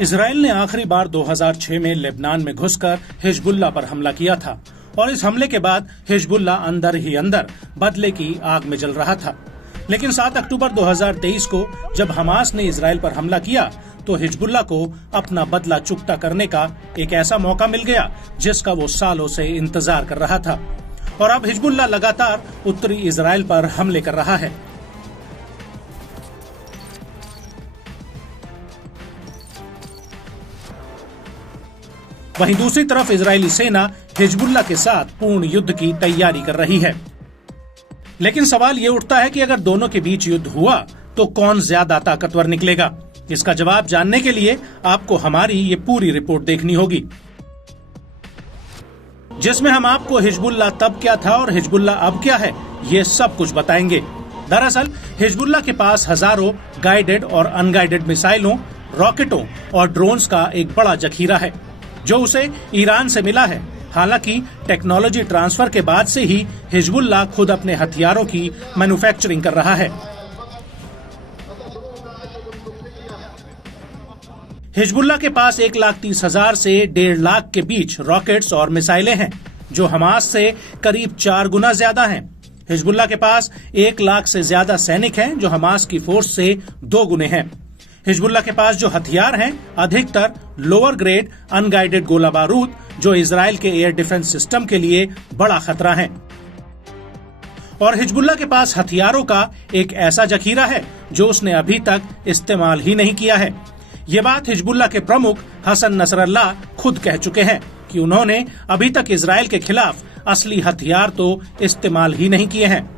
Israel ने आखिरी बार 2006 में लेबनान में घुसकर हिजबुल्लाह पर हमला किया था और इस हमले के बाद हिजबुल्लाह अंदर ही अंदर बदले की आग में जल रहा था। लेकिन 7 अक्टूबर 2023 को जब हमास ने इजराइल पर हमला किया तो हिजबुल्लाह को अपना बदला चुकता करने का एक ऐसा मौका मिल गया जिसका वो सालों से इंतजार कर रहा था। और अब हिजबुल्लाह लगातार उत्तरी इजराइल पर हमले कर रहा है। वहीं दूसरी तरफ इजरायली सेना हिजबुल्लाह के साथ पूर्ण युद्ध की तैयारी कर रही है। लेकिन सवाल ये उठता है कि अगर दोनों के बीच युद्ध हुआ तो कौन ज्यादा ताकतवर निकलेगा? इसका जवाब जानने के लिए आपको हमारी ये पूरी रिपोर्ट देखनी होगी, जिसमें हम आपको हिजबुल्लाह तब क्या था और हिजबुल्लाह अब क्या है, ये सब कुछ बताएंगे। दरअसल हिजबुल्लाह के पास हजारों गाइडेड और अनगाइडेड मिसाइलों, रॉकेटों और ड्रोन्स का एक बड़ा जखीरा है जो उसे ईरान से मिला है। हालांकि टेक्नोलॉजी ट्रांसफर के बाद से ही हिजबुल्लाह खुद अपने हथियारों की मैन्युफैक्चरिंग कर रहा है। हिजबुल्लाह के पास 1,30,000 से 1.5 लाख के बीच रॉकेट्स और मिसाइलें हैं, जो हमास से करीब 4 गुना ज्यादा हैं। हिजबुल्लाह के पास 1 लाख से ज्यादा सैनिक हैं, जो हमास की फोर्स से 2 गुने हैं। हिजबुल्लाह के पास जो हथियार हैं, अधिकतर लोअर ग्रेड अनगाइडेड गोला बारूद, जो इजराइल के एयर डिफेंस सिस्टम के लिए बड़ा खतरा है। और हिजबुल्लाह के पास हथियारों का एक ऐसा जखीरा है जो उसने अभी तक इस्तेमाल ही नहीं किया है। ये बात हिजबुल्लाह के प्रमुख हसन नसरल्लाह खुद कह चुके हैं कि उन्होंने अभी तक इजराइल के खिलाफ असली हथियार तो इस्तेमाल ही नहीं किए हैं।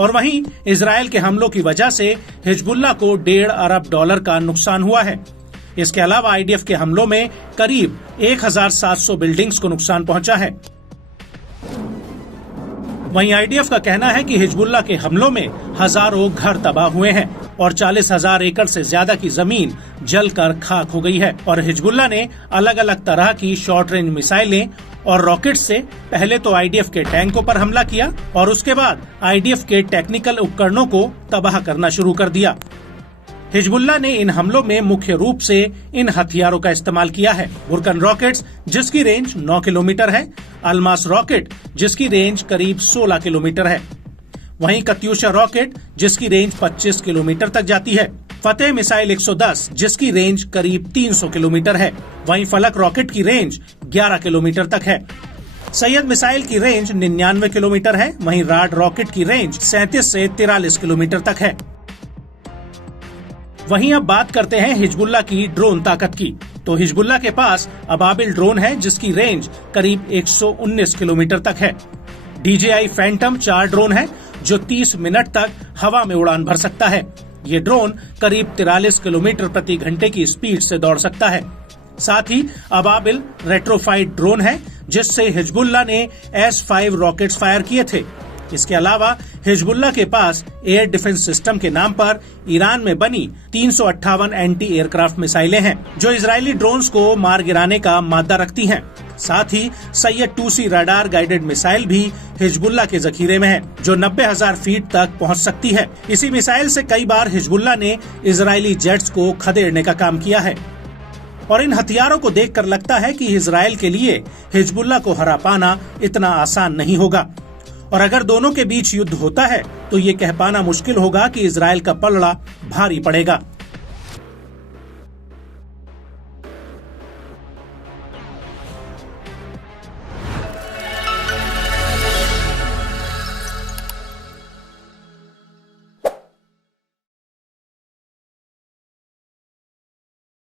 और वहीं इजराइल के हमलों की वजह से हिजबुल्लाह को $1.5 अरब का नुकसान हुआ है। इसके अलावा आईडीएफ के हमलों में करीब 1,700 बिल्डिंग्स को नुकसान पहुंचा है। वहीं आईडीएफ का कहना है कि हिजबुल्लाह के हमलों में हजारों घर तबाह हुए हैं और 40,000 एकड़ से ज्यादा की जमीन जलकर खाक हो गई है। और हिजबुल्लाह ने अलग अलग तरह की शॉर्ट रेंज मिसाइलें और रॉकेट से पहले तो आईडीएफ के टैंकों पर हमला किया और उसके बाद आईडीएफ के टेक्निकल उपकरणों को तबाह करना शुरू कर दिया। हिजबुल्लाह ने इन हमलों में मुख्य रूप से इन हथियारों का इस्तेमाल किया है। बुरकन रॉकेट्स, जिसकी रेंज 9 किलोमीटर है, अल्मास रॉकेट, जिसकी रेंज करीब 16 किलोमीटर है, वहीं कत्यूशा रॉकेट, जिसकी रेंज 25 किलोमीटर तक जाती है, फतेह मिसाइल 110, जिसकी रेंज करीब 300 किलोमीटर है, वहीं फलक रॉकेट की रेंज 11 किलोमीटर तक है, सैयद मिसाइल की रेंज 99 किलोमीटर है, वहीं राड रॉकेट की रेंज 37 से 43 किलोमीटर तक है। वहीं अब बात करते हैं हिजबुल्लाह की ड्रोन ताकत की। तो हिजबुल्लाह के पास अबाबिल ड्रोन है, जिसकी रेंज करीब 119 किलोमीटर तक है। DJI फैंटम 4 ड्रोन है जो 30 मिनट तक हवा में उड़ान भर सकता है। ये ड्रोन करीब 43 किलोमीटर प्रति घंटे की स्पीड से दौड़ सकता है। साथ ही अबाबिल रेट्रोफाइट ड्रोन है, जिससे हिजबुल्लाह ने S-5 रॉकेट्स फायर किए थे। इसके अलावा हिजबुल्लाह के पास एयर डिफेंस सिस्टम के नाम पर ईरान में बनी 358 एंटी एयरक्राफ्ट मिसाइलें हैं, जो इजरायली ड्रोन्स को मार गिराने का मादा रखती हैं। साथ ही Sayyad 2C radar guided missile भी हिजबुल्लाह के जखीरे में है, जो 90,000 फीट तक पहुंच सकती है। इसी मिसाइल से कई बार हिजबुल्लाह ने इजरायली जेट्स को खदेड़ने का काम किया है। और इन हथियारों को देखकर लगता है कि इजराइल के लिए हिजबुल्लाह को हरा पाना इतना आसान नहीं होगा। और अगर दोनों के बीच युद्ध होता है तो ये कह पाना मुश्किल होगा कि इजराइल का पलड़ा भारी पड़ेगा।